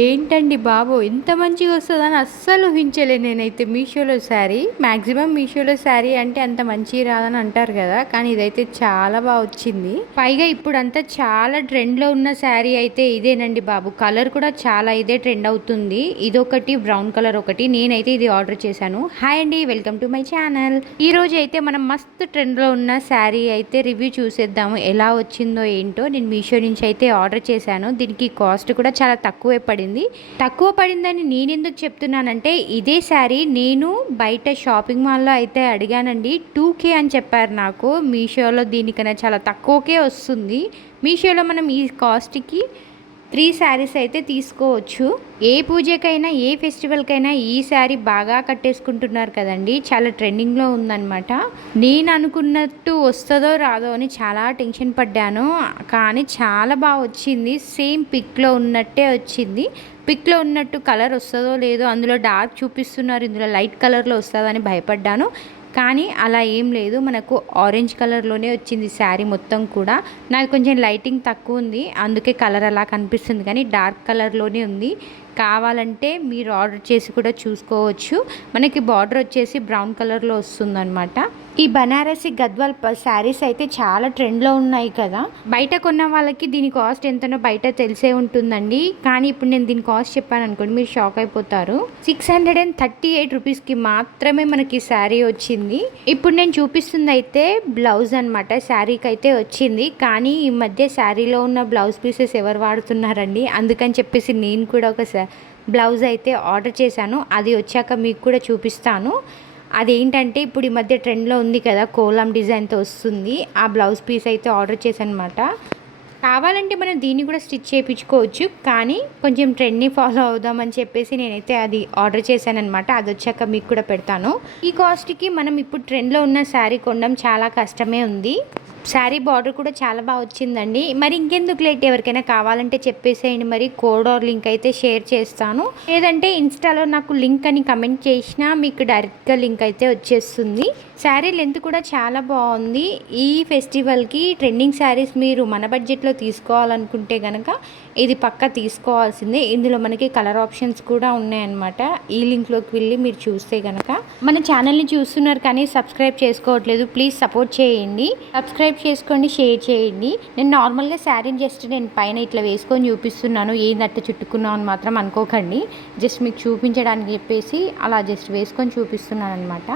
ఏంటండి బాబు! ఇంత మంచిగా వస్తదని అస్సలు ఊహించలే నేనైతే మీషోలో శారీ. మాక్సిమం మీషోలో శారీ అంటే అంత మంచిగా రాదని అంటారు కదా! కానీ ఇదైతే చాలా వచ్చింది. పైగా ఇప్పుడంతా చాలా ట్రెండ్‌లో ఉన్న శారీ అయితే ఇదేనండి బాబు. కలర్ కూడా చాలా ఇదే ట్రెండ్ అవుతుంది. ఇదొకటి బ్రౌన్ కలర్ ఒకటి. నేనైతే ఇది ఆర్డర్ చేశాను. హాయ్ అండి, వెల్కమ్ టు మై ఛానల్. ఈరోజు అయితే మనం మస్తు ట్రెండ్‌లో ఉన్న శారీ అయితే రివ్యూ చూసేద్దాము. ఎలా వచ్చిందో ఏంటో. నేను మీషో నుంచి అయితే ఆర్డర్ చేశాను. దీనికి కాస్ట్ కూడా చాలా తక్కువే తక్కువ పడిందని నేనెందుకు చెప్తున్నానంటే ఇదే శారీ నేను బయట షాపింగ్ మాల్లో అయితే అడిగానండి. 2K అని చెప్పారు నాకు. మీషోలో దీనికన్నా చాలా తక్కువకే వస్తుంది. మీషోలో మనం ఈ కాస్ట్కి 3 శారీస్ అయితే తీసుకోవచ్చు. ఏ పూజకైనా ఏ ఫెస్టివల్కైనా ఈ శారీ బాగా కట్టేసుకుంటున్నారు కదండి. చాలా ట్రెండింగ్లో ఉందన్నమాట. నేను అనుకున్నట్టు వస్తుందో రాదో అని చాలా టెన్షన్ పడ్డాను. కానీ చాలా బాగా వచ్చింది. సేమ్ పిక్లో ఉన్నట్టే వచ్చింది. పిక్లో ఉన్నట్టు కలర్ వస్తుందో లేదో, అందులో డార్క్ చూపిస్తున్నారు, ఇందులో లైట్ కలర్లో వస్తుందని భయపడ్డాను. కానీ అలా ఏం లేదు, మనకు ఆరెంజ్ కలర్లోనే వచ్చింది శారీ మొత్తం కూడా. నాకు కొంచెం లైటింగ్ తక్కువ ఉంది, అందుకే కలర్ అలా కనిపిస్తుంది, కానీ డార్క్ కలర్లోనే ఉంది. కావాలంటే మీరు ఆర్డర్ చేసి కూడా చూసుకోవచ్చు. మనకి బార్డర్ వచ్చేసి బ్రౌన్ కలర్లో వస్తుందన్నమాట. ఈ బనారసి గద్వాల్ శారీస్ అయితే చాలా ట్రెండ్లో ఉన్నాయి కదా. బయట కొన్న వాళ్ళకి దీని కాస్ట్ ఎంతనో బయట తెలిసే ఉంటుందండి. కానీ ఇప్పుడు నేను దీని కాస్ట్ చెప్పాను అనుకోండి, మీరు షాక్ అయిపోతారు. 638 రూపీస్కి మాత్రమే మనకి శారీ వచ్చింది. ఇప్పుడు నేను చూపిస్తుంది అయితే బ్లౌజ్ అనమాట. శారీకి అయితే వచ్చింది, కానీ ఈ మధ్య శారీలో ఉన్న బ్లౌజ్ పీసెస్ ఎవరు వాడుతున్నారండి. అందుకని చెప్పేసి నేను కూడా ఒక బ్లౌజ్ అయితే ఆర్డర్ చేశాను. అది వచ్చాక మీకు కూడా చూపిస్తాను. అదేంటంటే ఇప్పుడు ఈ మధ్య ట్రెండ్లో ఉంది కదా, కోలం డిజైన్తో వస్తుంది. ఆ బ్లౌజ్ పీస్ అయితే ఆర్డర్ చేశాను అనమాట. కావాలంటే మనం దీన్ని కూడా స్టిచ్ చేయించుకోవచ్చు, కానీ కొంచెం ట్రెండ్ని ఫాలో అవుదామని చెప్పేసి నేనైతే అది ఆర్డర్ చేశానమాట. అది వచ్చాక మీకు కూడా పెడతాను. ఈ కాస్ట్కి మనం ఇప్పుడు ట్రెండ్లో ఉన్న శారీ కొనడం చాలా కష్టమే ఉంది. శారీ బార్డర్ కూడా చాలా బాగా వచ్చిందండి. మరి ఇంకెందుకు లేట్, ఎవరికైనా కావాలంటే చెప్పేసేయండి. మరి కోడ్ ఆర్ లింక్ అయితే షేర్ చేస్తాను, లేదంటే ఇన్స్టాలో నాకు లింక్ అని కమెంట్ చేసినా మీకు డైరెక్ట్గా లింక్ అయితే వచ్చేస్తుంది. శారీ లెంత్ కూడా చాలా బాగుంది. ఈ ఫెస్టివల్కి ట్రెండింగ్ శారీస్ మీరు మన బడ్జెట్లో తీసుకోవాలనుకుంటే కనుక ఇది పక్కా తీసుకోవాల్సిందే. ఇందులో మనకి కలర్ ఆప్షన్స్ కూడా ఉన్నాయన్నమాట. ఈ లింక్లోకి వెళ్ళి మీరు చూస్తే కనుక. మన ఛానల్ని చూస్తున్నారు కానీ సబ్స్క్రైబ్ చేసుకోవట్లేదు, ప్లీజ్ సపోర్ట్ చేయండి. సబ్స్క్రైబ్ చేసుకోండి, షేర్ చేయండి. నేను నార్మల్గా శారీని జస్ట్ నేను పైన ఇట్లా వేసుకొని చూపిస్తున్నాను, ఏందట్ట చుట్టుకున్నాను అని మాత్రం అనుకోకండి. జస్ట్ మీకు చూపించడానికి చెప్పేసి అలా జస్ట్ వేసుకొని చూపిస్తున్నాను అనమాట.